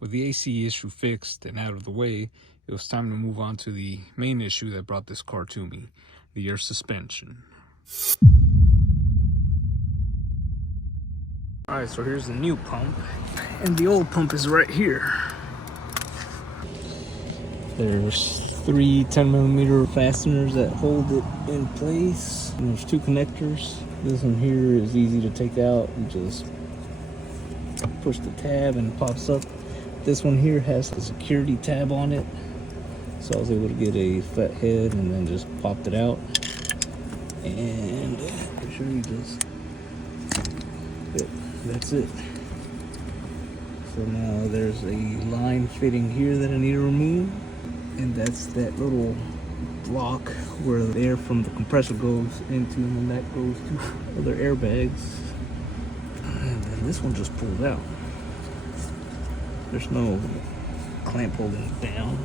With the AC issue fixed and out of the way, it was time to move on to the main issue that brought this car to me, the air suspension. Alright, so here's the new pump, and the old pump is right here. There's 3 10mm fasteners that hold it in place. And there's 2 connectors. This one here is easy to take out. You just push the tab and it pops up. This one here has the security tab on it. So I was able to get a flat head and then just popped it out. And make sure you just, that's it. So now there's a line fitting here that I need to remove. And that's that little block where the air from the compressor goes into, and then that goes to other airbags. And then this one just pulled out. There's no clamp holding it down.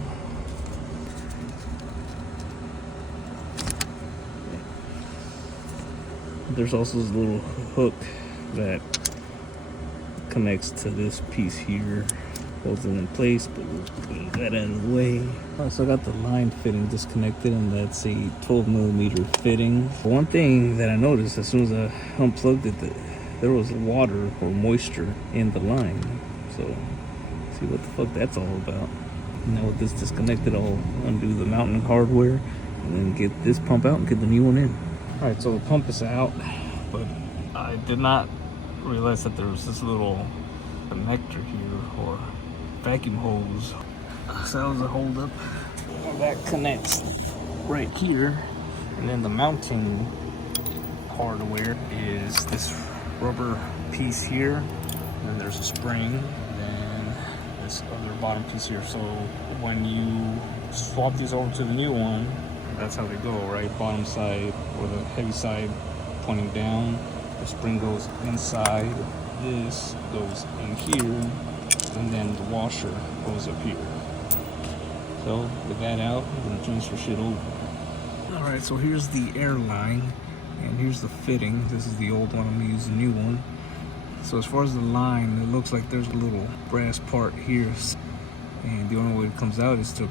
There's also this little hook that connects to this piece here. Holds it in place, but we'll get that out of the way. So I got the line fitting disconnected, and that's a 12mm fitting. One thing that I noticed as soon as I unplugged it, that there was water or moisture in the line. So see what the fuck that's all about. Now with this disconnected, I'll undo the mounting hardware and then get this pump out and get the new one in. All right, so the pump is out, but I did not realize that there was this little connector here, or vacuum hose. So that was a holdup. That connects right here, and then the mounting hardware is this rubber piece here, and then there's a spring, and then this other bottom piece here. So when you swap these over to the new one, that's how they go, right? Bottom side, or the heavy side pointing down, the spring goes inside, this goes in here, and then the washer goes up here. So with that out, I'm gonna transfer shit over. All right, so here's the air line, and here's the fitting. This is the old one, I'm gonna use the new one. So as far as the line, it looks like there's a little brass part here, and the only way it comes out is to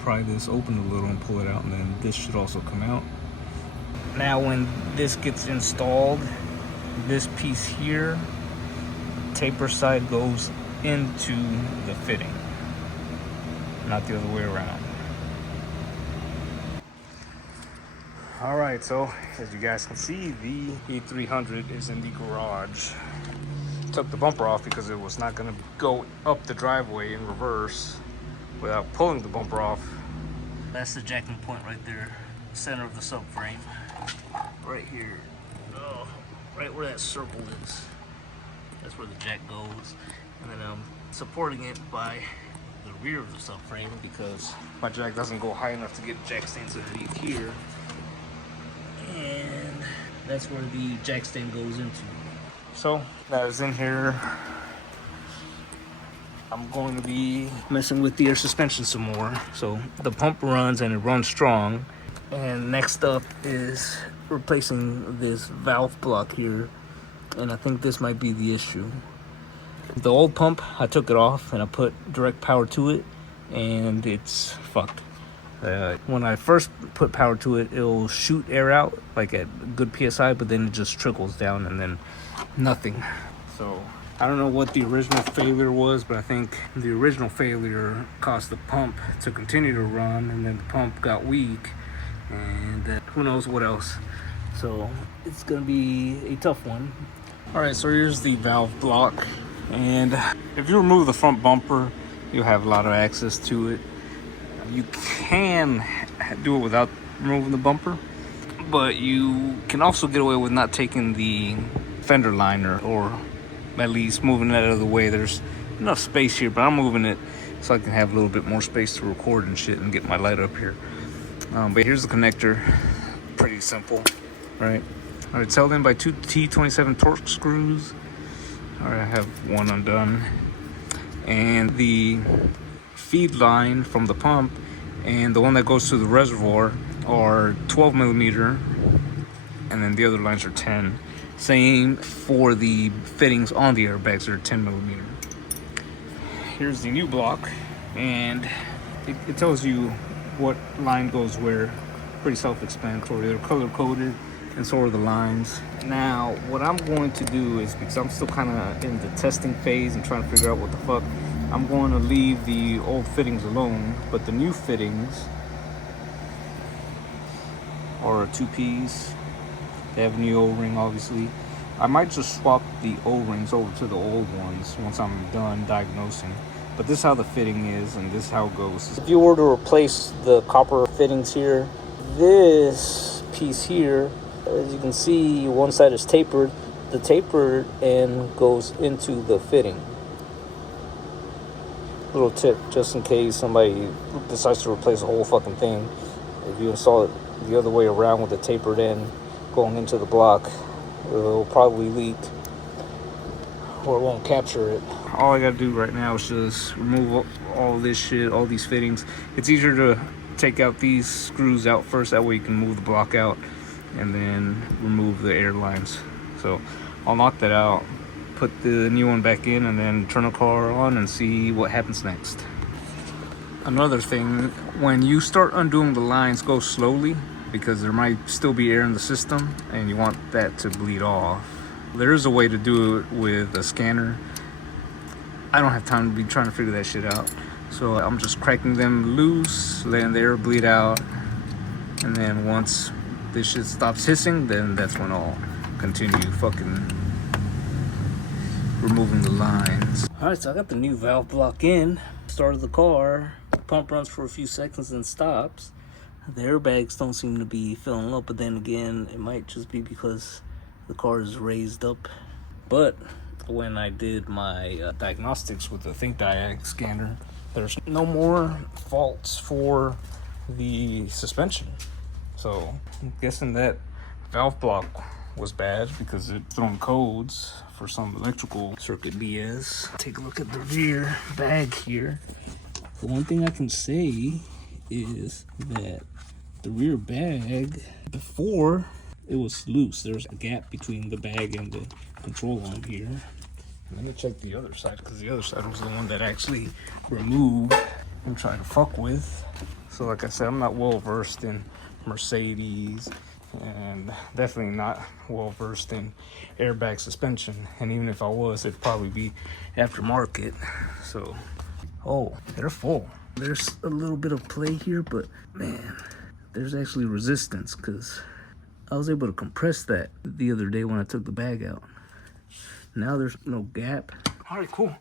pry this open a little and pull it out, and then this should also come out. Now when this gets installed, this piece here, taper side goes into the fitting, not the other way around. All right, so as you guys can see, the E300 is in the garage. Took the bumper off because it was not going to go up the driveway in reverse without pulling the bumper off. That's the jacking point right there, center of the subframe, right here. Oh, right where that circle is. That's where the jack goes. And then I'm supporting it by the rear of the subframe because my jack doesn't go high enough to get jack stands underneath here. And that's where the jack stand goes into. So that is in here. I'm going to be messing with the air suspension some more. So the pump runs and it runs strong. And next up is replacing this valve block here. And I think this might be the issue. The old pump, I took it off and I put direct power to it, and it's fucked. When I first put power to it, it'll shoot air out like at good PSI, but then it just trickles down and then nothing. So I don't know what the original failure was, but I think the original failure caused the pump to continue to run, and then the pump got weak, and who knows what else. So it's gonna be a tough one. All right, so here's the valve block, and if you remove the front bumper, you'll have a lot of access to it. You can do it without removing the bumper, but you can also get away with not taking the fender liner, or at least moving that out of the way. There's enough space here, but I'm moving it so I can have a little bit more space to record and shit and get my light up here. But here's the connector, pretty simple, right? All right, it's held in by 2 T27 Torx screws. All right, I have one undone. And the feed line from the pump and the one that goes to the reservoir are 12mm, and then the other lines are 10. Same for the fittings on the airbags, are 10mm. here's the new block, and it tells you what line goes where. Pretty self-explanatory. They're color-coded, and so are the lines. Now, what I'm going to do is, because I'm still kind of in the testing phase and trying to figure out what the fuck, I'm going to leave the old fittings alone, but the new fittings are a two-piece. They have a new O-ring, obviously. I might just swap the O-rings over to the old ones once I'm done diagnosing. But this is how the fitting is, and this is how it goes. If you were to replace the copper fittings here, this piece here, as you can see, one side is tapered. The tapered end goes into the fitting. Little tip, just in case somebody decides to replace the whole fucking thing. If you install it the other way around with the tapered end going into the block, it'll probably leak, or it won't capture it. All I gotta do right now is just remove all this shit, all these fittings. It's easier to take out these screws out first, that way you can move the block out and then remove the air lines. So I'll knock that out, put the new one back in, and then turn the car on and see what happens next. Another thing, when you start undoing the lines, go slowly, because there might still be air in the system and you want that to bleed off. There is a way to do it with a scanner. I don't have time to be trying to figure that shit out. So I'm just cracking them loose, letting the air bleed out. And then once this shit stops hissing, then that's when I'll continue fucking removing the lines. Alright, so I got the new valve block in. Started the car. Pump runs for a few seconds and stops. The airbags don't seem to be filling up, but then again, it might just be because the car is raised up. But when I did my diagnostics with the ThinkDiag scanner, there's no more faults for the suspension. So I'm guessing that valve block was bad because it's throwing codes for some electrical circuit BS. Take a look at the rear bag here. The one thing I can say is that the rear bag, before it was loose, there's a gap between the bag and the control arm here. Let me check the other side, because the other side was the one that actually removed and tried to fuck with. So like I said, I'm not well versed in Mercedes, and definitely not well versed in airbag suspension. And even if I was, it'd probably be aftermarket. So, oh, they're full. There's a little bit of play here, but man, there's actually resistance, because I was able to compress that the other day when I took the bag out. Now there's no gap. All right, cool.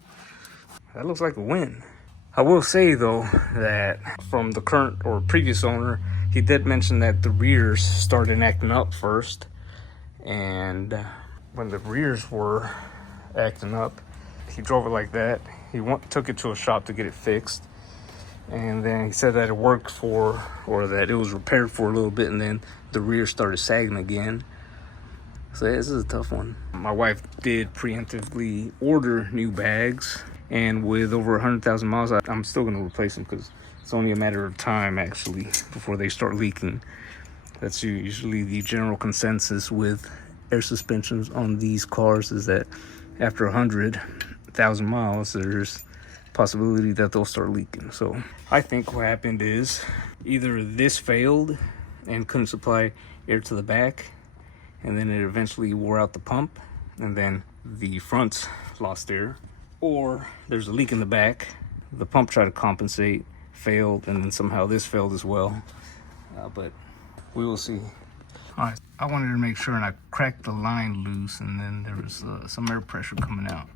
That looks like a win. I will say though that from the current or previous owner, he did mention that the rears started acting up first. And when the rears were acting up, he drove it like that. He took it to a shop to get it fixed. And then he said that it worked for, or that it was repaired for a little bit, and then the rear started sagging again. So this is a tough one. My wife did preemptively order new bags, and with over 100,000 miles, I'm still going to replace them, because it's only a matter of time actually before they start leaking. That's usually the general consensus with air suspensions on these cars, is that after 100,000 miles, there's possibility that they'll start leaking. So I think what happened is either this failed and couldn't supply air to the back, and then it eventually wore out the pump, and then the fronts lost air, or there's a leak in the back, the pump tried to compensate, failed, and then somehow this failed as well. But we will see. All right, I wanted to make sure, and I cracked the line loose, and then there was some air pressure coming out.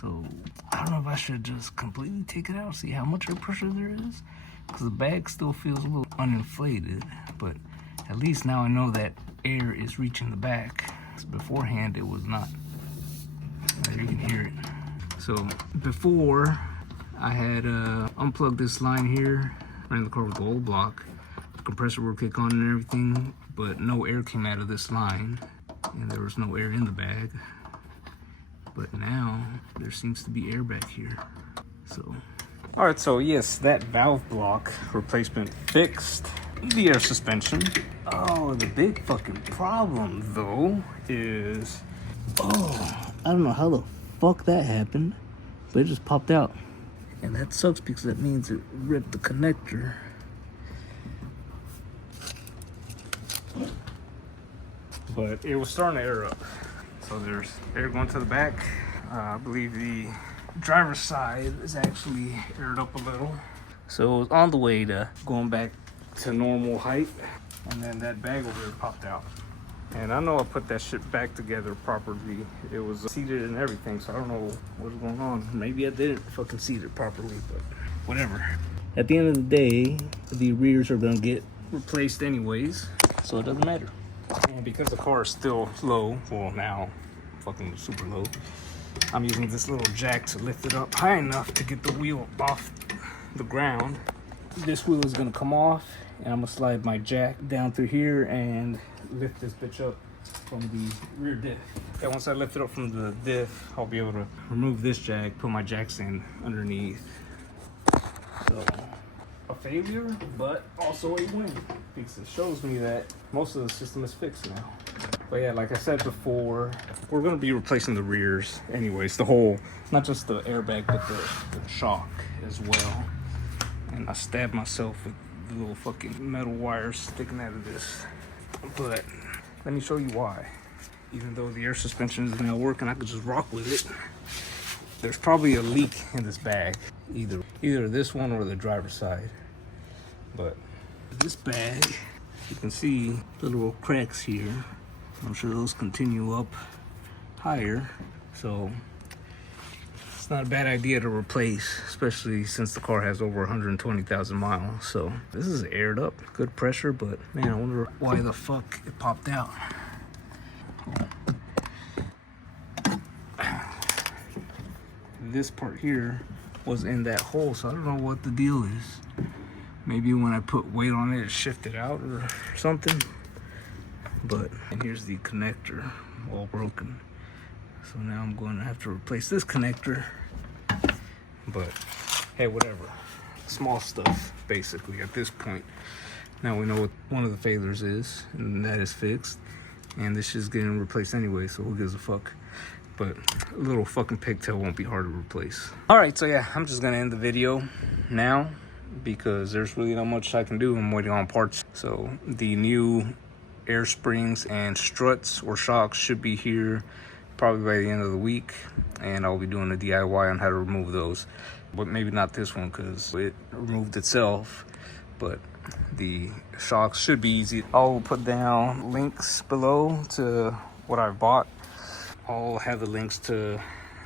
So I don't know if I should just completely take it out, see how much air pressure there is, because the bag still feels a little uninflated, but at least now I know that air is reaching the back. Beforehand, it was not. You can hear it. So before, I had unplugged this line here, ran the car with the old block. The compressor would kick on and everything, but no air came out of this line, and there was no air in the bag. But now there seems to be air back here. So, all right, so yes, that valve block replacement fixed the air suspension. Oh, the big fucking problem though is, I don't know how the fuck that happened, but it just popped out. And that sucks because that means it ripped the connector. But it was starting to air up. So there's air going to the back. I believe the driver's side is actually aired up a little. So it was on the way to going back to normal height. And then that bag over there popped out. And I know I put that shit back together properly. It was seated and everything, so I don't know what's going on. Maybe I didn't fucking seat it properly, but whatever. At the end of the day, the rears are gonna get replaced anyways, so it doesn't matter. And because the car is still low, well now, fucking super low, I'm using this little jack to lift it up high enough to get the wheel off the ground. This wheel is gonna come off, and I'm gonna slide my jack down through here and lift this bitch up from the rear diff. And once I lift it up from the diff, I'll be able to remove this jack, put my jacks in underneath. So, a failure, but also a win, because it shows me that most of the system is fixed now. But yeah, like I said before, we're gonna be replacing the rears anyways, the whole, not just the airbag, but the shock as well. And I stabbed myself with the little fucking metal wires sticking out of this. But let me show you why. Even though the air suspension is now working, I could just rock with it. There's probably a leak in this bag, either this one or the driver's side. But this bag, you can see the little cracks here. I'm sure those continue up higher, so it's not a bad idea to replace, especially since the car has over 120,000 miles. So this is aired up, good pressure, but man, I wonder why the fuck it popped out. This part here was in that hole, so I don't know what the deal is. Maybe when I put weight on it, it shifted out or something. But, and here's the connector, all broken. So now I'm going to have to replace this connector. But hey, whatever. Small stuff, basically, at this point. Now we know what one of the failures is, and that is fixed. And this shit's getting replaced anyway, so who gives a fuck? But a little fucking pigtail won't be hard to replace. Alright, so yeah, I'm just gonna end the video now because there's really not much I can do. I'm waiting on parts. So the new air springs and struts or shocks should be here probably by the end of the week, and I'll be doing a DIY on how to remove those. But maybe not this one because it removed itself, but the shocks should be easy. I'll put down links below to what I bought. I'll have the links to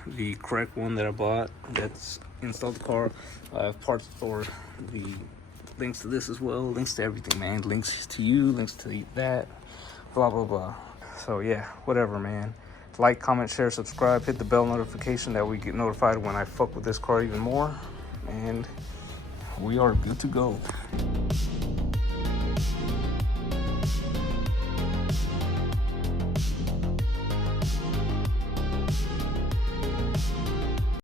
the correct one that I bought that's installed the car. I have parts for the links to this as well, links to everything, man. Links to you, links to that, blah, blah, blah. So yeah, whatever, man. Like, comment, share, subscribe, hit the bell notification that we get notified when I fuck with this car even more. And we are good to go.